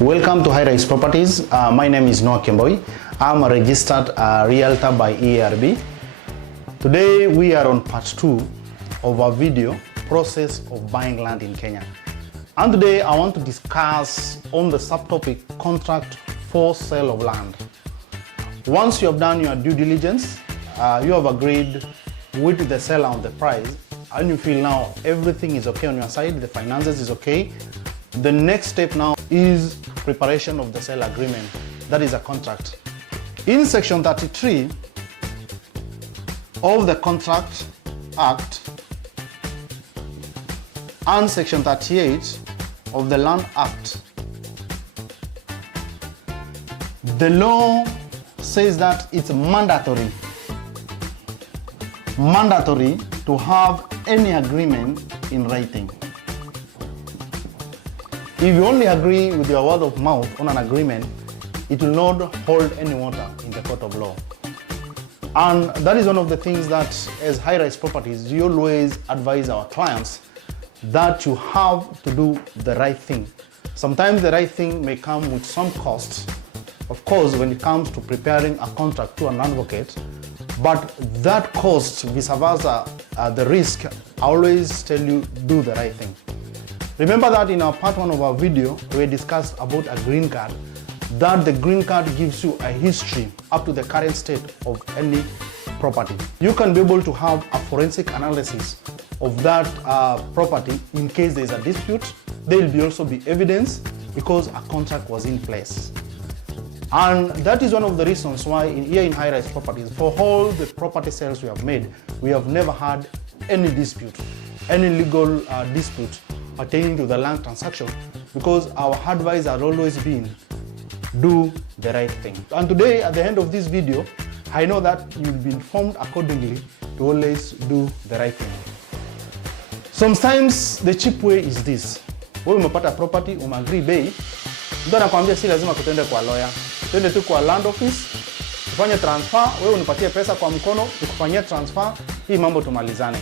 Welcome to Highrise Properties. My name is Kemboi. I'm a registered realtor by ERB. Today we are on part 2 of our video, Process of Buying Land in Kenya. And today I want to discuss on the subtopic, Contract for Sale of Land. Once you have done your due diligence, you have agreed with the seller on the price, and you feel now everything is okay on your side, the finances is okay. The next step now is preparation of the sale agreement, that is a contract. In section 33 of the Contract Act and section 38 of the Land Act, the law says that it's mandatory to have any agreement in writing. If you only agree with your word of mouth on an agreement, it will not hold any water in the court of law. And that is one of the things that, as Highrise Properties, we always advise our clients that you have to do the right thing. Sometimes the right thing may come with some costs, of course, when it comes to preparing a contract to an advocate, but that cost, vice versa, the risk, I always tell you, do the right thing. Remember that in our part 1 of our video, we discussed about a green card, that the green card gives you a history up to the current state of any property. You can be able to have a forensic analysis of that property in case there is a dispute. There will also be evidence because a contract was in place. And that is one of the reasons why here in Highrise Properties, for all the property sales we have made, we have never had any dispute, any legal dispute pertaining to the land transaction, because our advice has always been, do the right thing. And today, at the end of this video, I know that you'll be informed accordingly to always do the right thing. Sometimes the cheap way is this. Wewe umepata property, umeagree bei, mtu anakuambia si lazima kutende kwa lawyer. Twende tu kwa land office, ufanye transfer, wewe unipatie pesa kwa mkono, ukufanyie transfer, hii mambo tumalizane.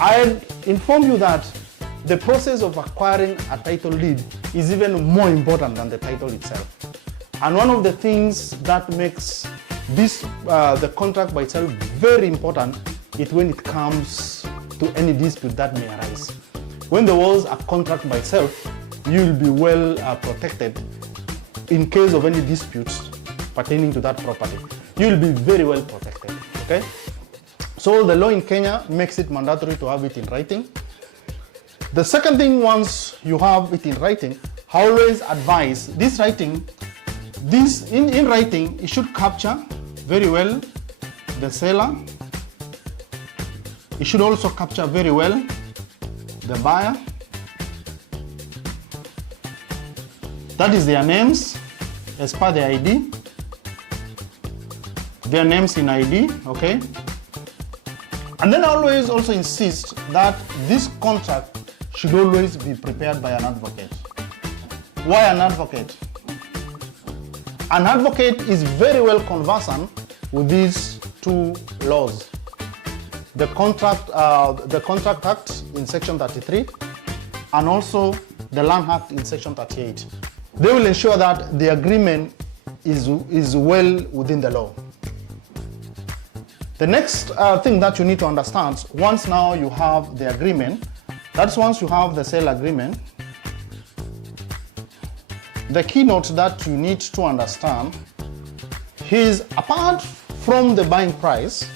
I inform you that the process of acquiring a title deed is even more important than the title itself. And one of the things that makes this the contract by itself very important is when it comes to any dispute that may arise. When there was a contract by itself, you will be well protected in case of any disputes pertaining to that property. You will be very well protected, okay? So the law in Kenya makes it mandatory to have it in writing. The second thing, once you have it in writing, I always advise this writing, in writing, it should capture very well the seller. It should also capture very well the buyer. That is their names as per the ID. Their names in ID, okay? And then I always also insist that this contract should always be prepared by an advocate. Why an advocate? An advocate is very well conversant with these two laws. The Contract Act in section 33 and also the Land Act in section 38. They will ensure that the agreement is well within the law. The next thing that you need to understand, once now you have the agreement, that's once you have the sale agreement, the keynote that you need to understand is, apart from the buying price,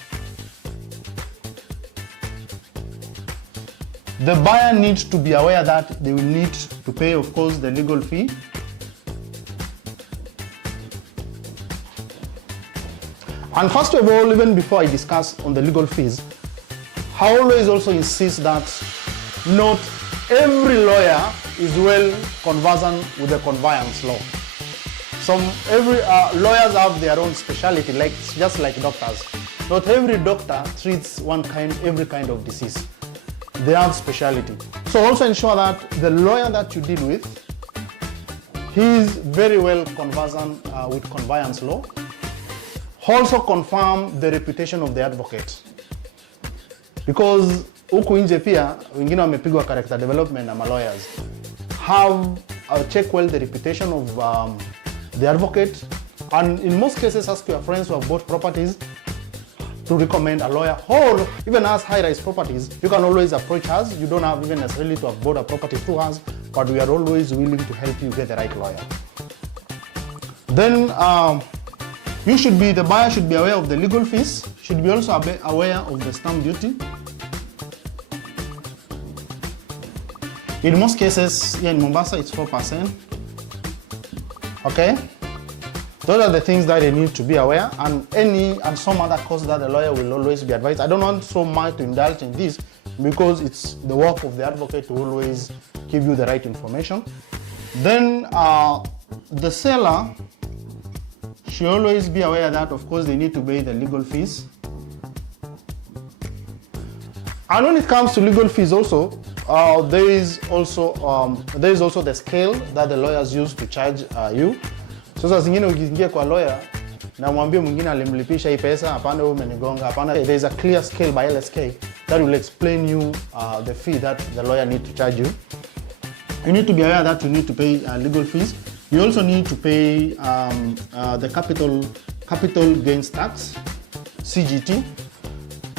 the buyer needs to be aware that they will need to pay, of course, the legal fee. And first of all, even before I discuss on the legal fees, I always also insist that not every lawyer is well conversant with the conveyance law. Lawyers have their own specialty, just like doctors. Not every doctor treats every kind of disease. They have specialty. So also ensure that the lawyer that you deal with, he is very well conversant with conveyance law. Also confirm the reputation of the advocate. Because huku nje pia wengine wamepigwa character development na lawyers have check well the reputation of the advocate, and in most cases ask your friends who have bought properties to recommend a lawyer, or even as Highrise Properties, you can always approach us. You don't have even necessarily to have bought a property through us, but we are always willing to help you get the right lawyer. Then the buyer should be aware of the legal fees, should be also aware of the stamp duty. In most cases, here in Mombasa, it's 4%. Okay? Those are the things that they need to be aware, and some other costs that the lawyer will always be advised. I don't want so much to indulge in this because it's the work of the advocate to always give you the right information. Then the seller should always be aware that, of course, they need to pay the legal fees. And when it comes to legal fees also, there is also the scale that the lawyers use to charge you. So sasa zingine ukiingia kwa lawyer na mwambie mwingine alimlipisha hii pesa, hapana wewe umenigonga, hapana. There is a clear scale by LSK that will explain you the fee that the lawyer need to charge you. You need to be aware that you need to pay legal fees. You also need to pay the capital gains tax, CGT,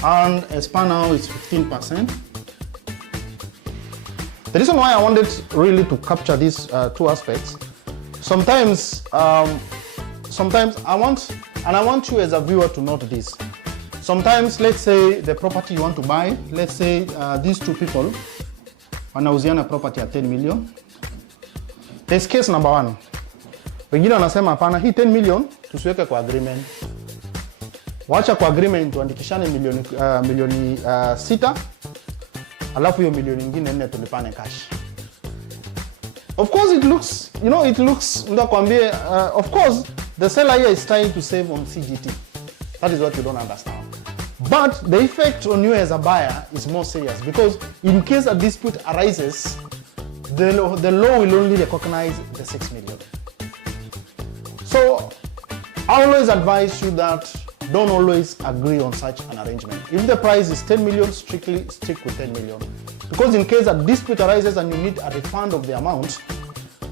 and as per now it's 15%. The reason why I wanted really to capture these two aspects, sometimes I want you as a viewer to note this. Sometimes, let's say the property you want to buy, let's say these two people wanauziana property at 10 million. There's case number one. Wengine wanasema hapana, hii 10 million tusiweke kwa agreement. Wacha kwa agreement tuandikishane milioni 6. Alafu hiyo milioni nyingine 4 tulipane cash. Of course it looks, of course the seller here is trying to save on CGT. That is what you don't understand. But the effect on you as a buyer is more serious because in case a dispute arises, the law will only recognize the 6 million. So I always advise you that don't always agree on such an arrangement. If the price is 10 million, strictly stick with 10 million. Because in case a dispute arises and you need a refund of the amount,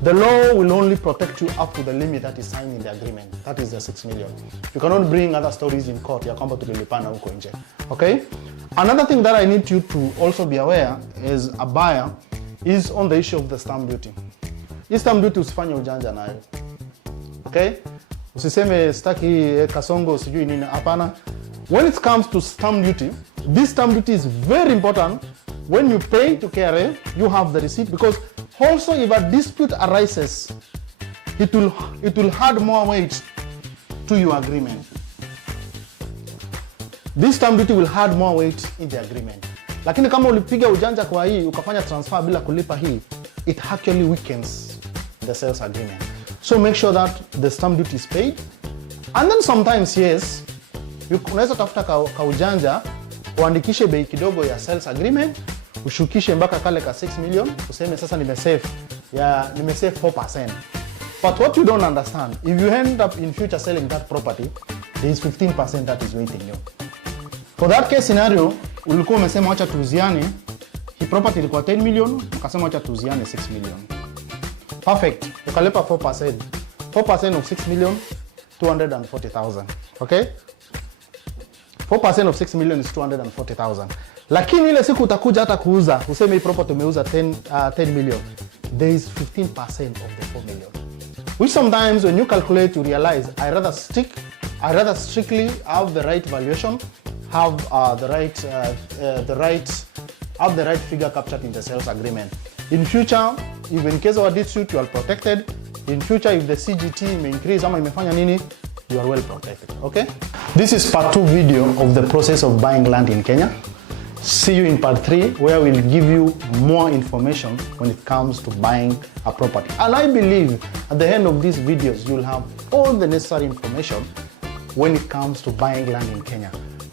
the law will only protect you up to the limit that is signed in the agreement. That is the 6 million. You cannot bring other stories in court. Okay? Another thing that I need you to also be aware as a buyer is on the issue of the stamp duty. This stamp duty usifanye ujanja nayo. Okay? Usiseme staki kasongo sijui nini, hapana. When it comes to stamp duty, this stamp duty is very important. When you pay to KRA, you have the receipt, because also if a dispute arises, it will add more weight to your agreement. This stamp duty will add more weight in the agreement. Lakini kama ulipiga ujanja kwa hii, ukafanya transfer bila kulipa hii, it actually weakens the sales agreement. So make sure that the stamp duty is paid. And then sometimes, yes, unaweza tafuta ka ujanja, uandikishe bei kidogo ya sales agreement, ushukishe mpaka kale ka 6 million, useme sasa nimesave 4%. But what you don't understand, if you end up in future selling that property, there is 15% that is waiting you. For that case scenario, ulikuwa umesema acha tuuziane, hii property ilikuwa 10 million, ukasema acha tuuziane 6 million. Perfect. Ukalipa 4%. 4% of 6 million, 240,000. Okay? 4% of 6 million is 240,000. Lakini ile siku utakuja hata kuuza, useme hii property umeuza 10 million, there is 15% of the 4 million. Which sometimes when you calculate, you realize I rather strictly have the right valuation, have the right figure captured in the sales agreement. In future, if in case of a dispute, you are protected. In future, if the CGT may increase, ama imefanya nini, you are well protected. Okay? This is part 2 video of the process of buying land in Kenya. See you in part 3, where we'll give you more information when it comes to buying a property. And I believe at the end of these videos, you'll have all the necessary information when it comes to buying land in Kenya.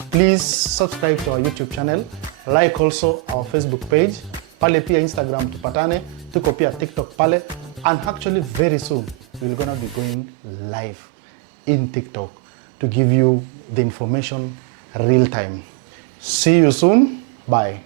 Please subscribe to our YouTube channel, like also our Facebook page, pale pia Instagram tupatane, tuko pia TikTok pale, and actually very soon we're gonna be going live in TikTok to give you the information real time. See you soon. Bye.